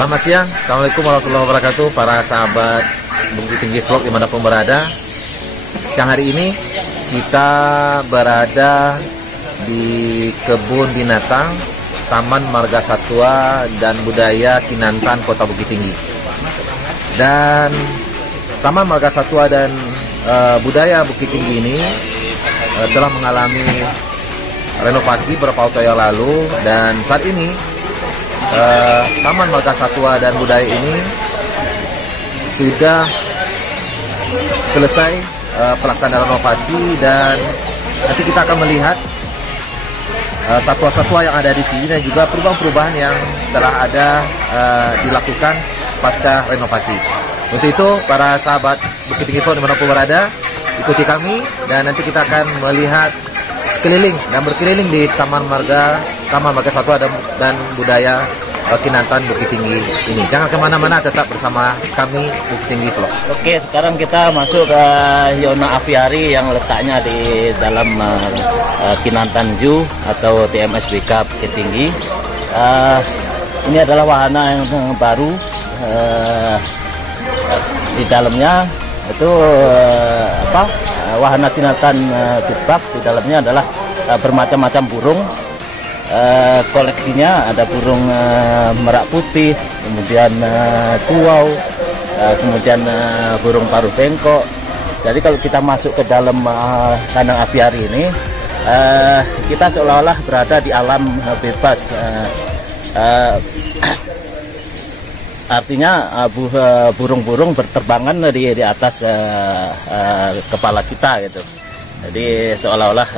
Selamat siang, Assalamualaikum warahmatullahi wabarakatuh, para sahabat Bukit Tinggi Vlog dimanapun berada. Siang hari ini kita berada di kebun binatang Taman Marga Satwa dan Budaya Kinantan, Kota Bukit Tinggi. Dan Taman Marga Satwa dan Budaya Bukit Tinggi ini telah mengalami renovasi beberapa waktu yang lalu, dan saat ini Taman Marga Satwa dan Budaya ini sudah selesai pelaksanaan renovasi, dan nanti kita akan melihat satwa-satwa yang ada di sini dan juga perubahan-perubahan yang telah ada dilakukan pasca renovasi. Untuk itu, para sahabat Bukit Tinggi Vlog dimanapun berada, ikuti kami dan nanti kita akan melihat sekeliling dan berkeliling di Taman Marga Satwa dan Budaya Kinantan Bukit Tinggi ini. Jangan kemana-mana, tetap bersama kami Bukit Tinggi Vlog. Oke, sekarang kita masuk ke Yona Aviary yang letaknya di dalam Kinantan Zoo atau TMSBK Bukit Tinggi. Ini adalah wahana yang baru. Di dalamnya itu wahana Kinantan Tubak. Di dalamnya adalah bermacam-macam burung. Koleksinya ada burung merak putih, kemudian kuau, kemudian burung paruh bengkok. Jadi kalau kita masuk ke dalam kandang aviari ini, kita seolah-olah berada di alam bebas. Artinya burung-burung berterbangan di atas kepala kita gitu. Jadi seolah-olah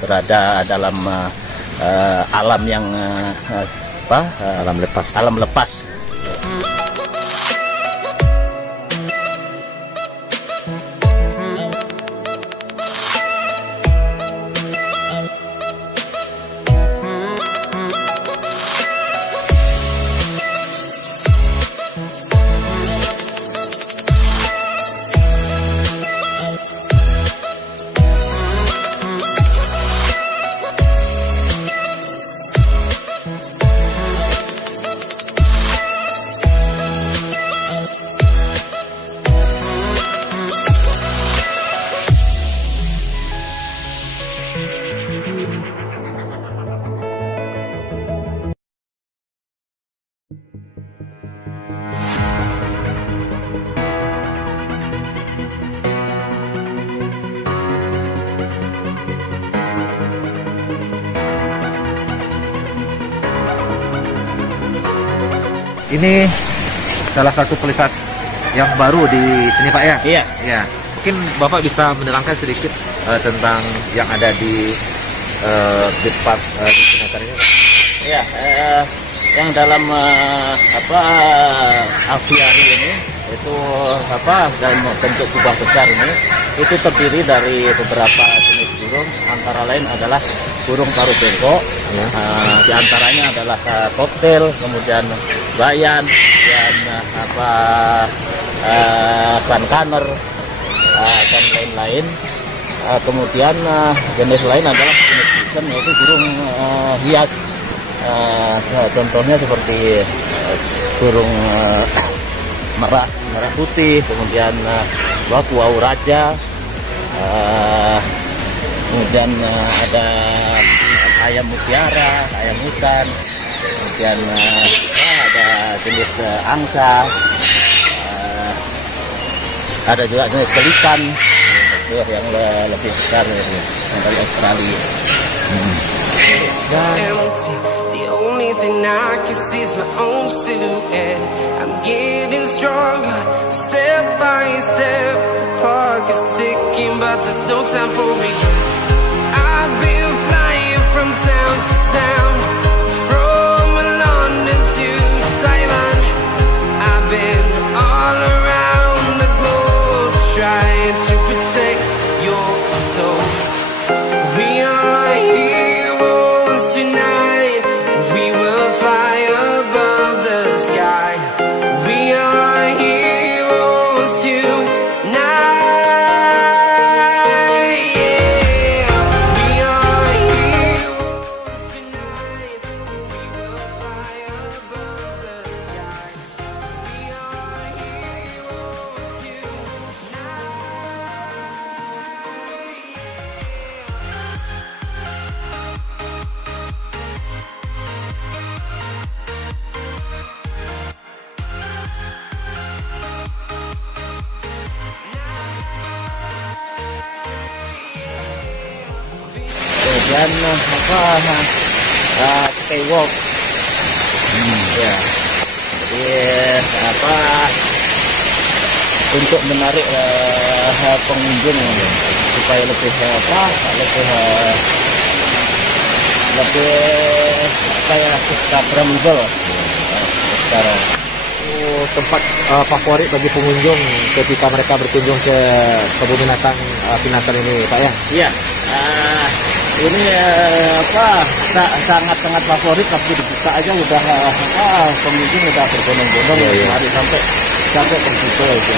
berada dalam alam yang alam lepas. Ini salah satu fasilitas yang baru di sini, Pak, ya? Iya. Ya. Mungkin Bapak bisa menerangkan sedikit tentang yang ada di Bird Park di Kinantan ini, Pak? Iya, yang dalam aviari ini itu dan bentuk kubah besar ini itu terdiri dari beberapa jenis burung, antara lain adalah burung paruh bengkok, di antaranya adalah koktail, kemudian bayan, dan suncanner, dan lain-lain. Kemudian jenis lain adalah jenis bison, yaitu burung hias. Contohnya seperti burung merah putih, kemudian kuau raja, kemudian ada ayam mutiara, ayam hutan, kemudian ada jenis angsa, ada juga jenis pelikan itu yang lebih besar yang dari Australia. The only thing I can see is my own silhouette. I'm getting stronger, step by step. The clock is ticking, but there's no time for regrets. I've been flying from town to town, from London to Taiwan. I've been all around the globe, trying to protect your soul. We are heroes tonight. We will fly above the sky. We are heroes tonight. Yeah. We are heroes tonight. We will fly above dan skywalk. Ya. Jadi untuk menarik pengunjung supaya lebih kayak Instagramable sekarang. Tempat favorit bagi pengunjung ketika mereka berkunjung ke kebun binatang Kinantan ini, Pak ya? Iya. Ini sangat favorit, tapi dibuka aja udah pengunjung udah berbondong-bondong hari sampai tertutup itu.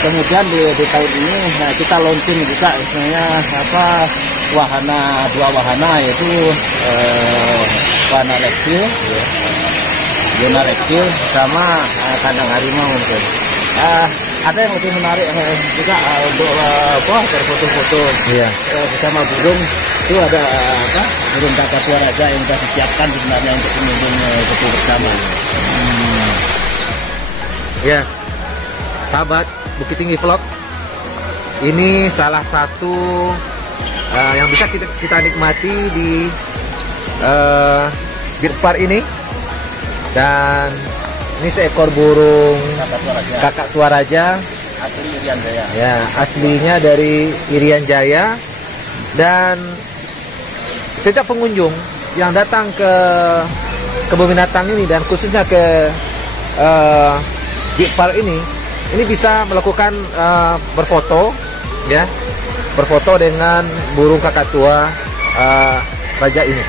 Kemudian di tahun ini kita launching juga misalnya dua wahana yaitu wahana reptil, zona reptil sama kandang harimau mungkin. Ada yang lebih menarik juga untuk berfoto-foto bersama burung. Itu ada burung Kakatua Raja yang sudah disiapkan sebenarnya untuk pengunjung foto bersama. Ya, sahabat Bukit Tinggi Vlog, ini salah satu yang bisa kita nikmati di Bird Park ini. Dan ini seekor burung kakak tua raja asli Irian Jaya. Ya, aslinya dari Irian Jaya. Dan setiap pengunjung yang datang ke kebun binatang ini dan khususnya ke Bird Park ini bisa melakukan berfoto, ya, berfoto dengan burung kakak tua raja ini,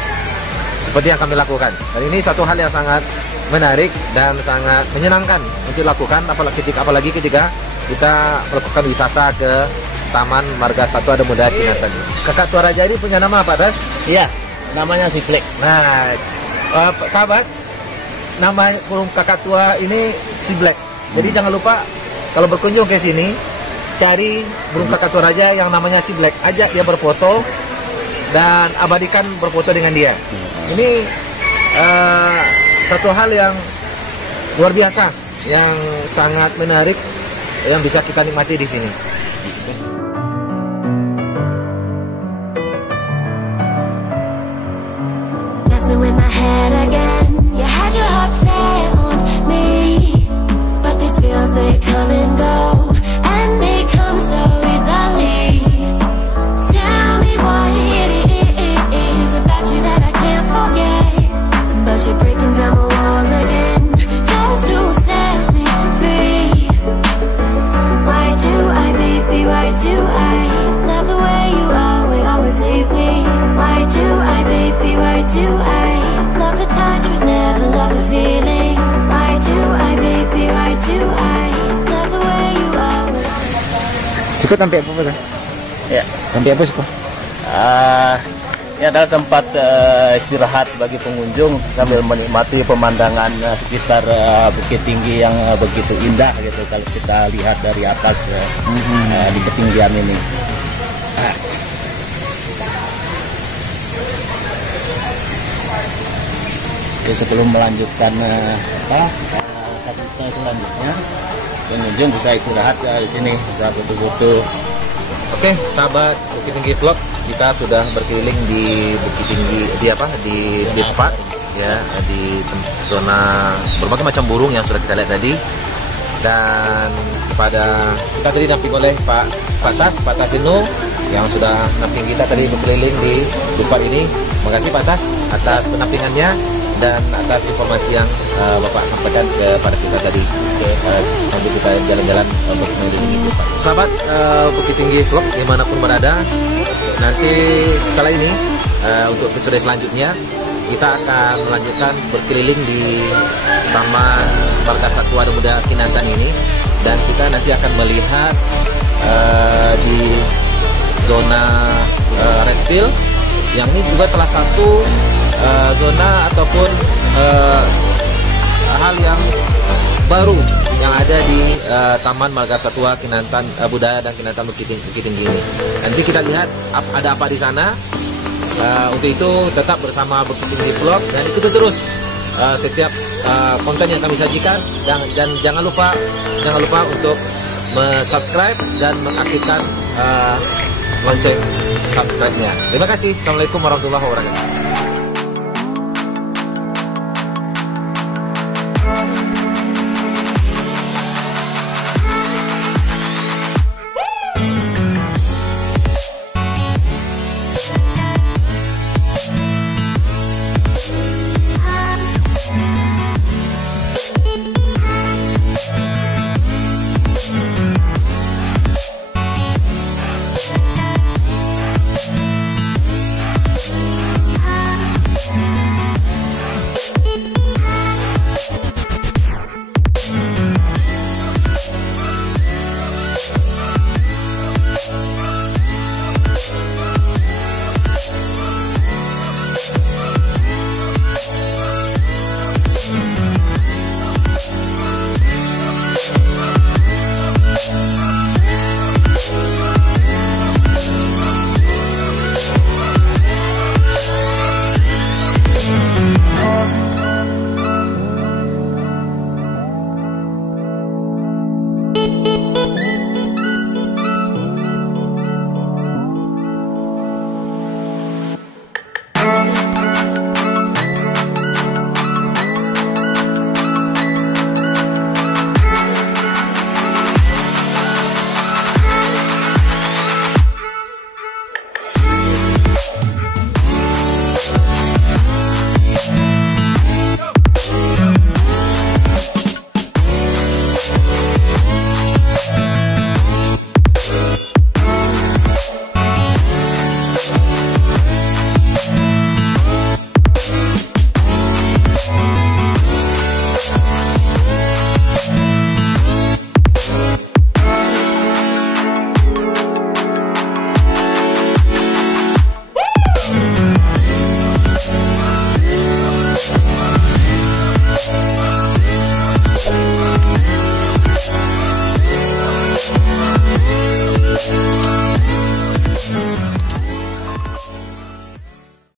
seperti yang kami lakukan. Dan ini satu hal yang sangat menarik dan sangat menyenangkan untuk dilakukan, apalagi ketika kita melakukan wisata ke Taman Marga Satwa Ada Muda Kinantan. Kakak tua raja ini punya nama apa, Das? Iya, namanya Siblek. Nah, sahabat, nama burung kakak tua ini Siblek. Jadi jangan lupa kalau berkunjung ke sini, cari burung kakak tua raja yang namanya Siblek, ajak dia berfoto dan abadikan berfoto dengan dia. Ini satu hal yang luar biasa, yang sangat menarik, yang bisa kita nikmati di sini. Sikut sampai apa kan? Ya, sampai apa sih, Pak? Ini adalah tempat istirahat bagi pengunjung sambil menikmati pemandangan sekitar Bukit Tinggi yang begitu indah gitu kalau kita lihat dari atas di ketinggian ini. Oke, sebelum melanjutkan aktivitas selanjutnya, pengunjung bisa istirahat di sini, bisa foto-foto. Oke, sahabat Bukit Tinggi Vlog, kita sudah berkeliling di Bukit Tinggi di Bird Park, ya, di zona berbagai macam burung yang sudah kita lihat tadi. Dan kita tadi damping oleh Pak Tasino yang sudah namping kita tadi berkeliling di Bird Park ini. Terima kasih Pak Tas atas penampingannya dan atas informasi yang Bapak sampaikan kepada kita tadi sambil kita jalan-jalan untuk mengelilingi Bird Park. Sahabat Bukit Tinggi Vlog dimanapun berada, nanti setelah ini untuk episode selanjutnya kita akan melanjutkan berkeliling di Taman Marga Satwa Ada Muda Kinantan ini, dan kita nanti akan melihat di zona reptil yang ini juga salah satu zona ataupun hal yang baru yang ada di Taman Marga Satwa Kinantan Budaya dan Kinantan Bukit Tinggi ini. Nanti kita lihat ada apa di sana. Untuk itu tetap bersama Bukit Tinggi Vlog dan ikuti terus setiap konten yang kami sajikan, dan jangan lupa untuk subscribe dan mengaktifkan lonceng subscribe-nya. Terima kasih. Assalamualaikum warahmatullahi wabarakatuh.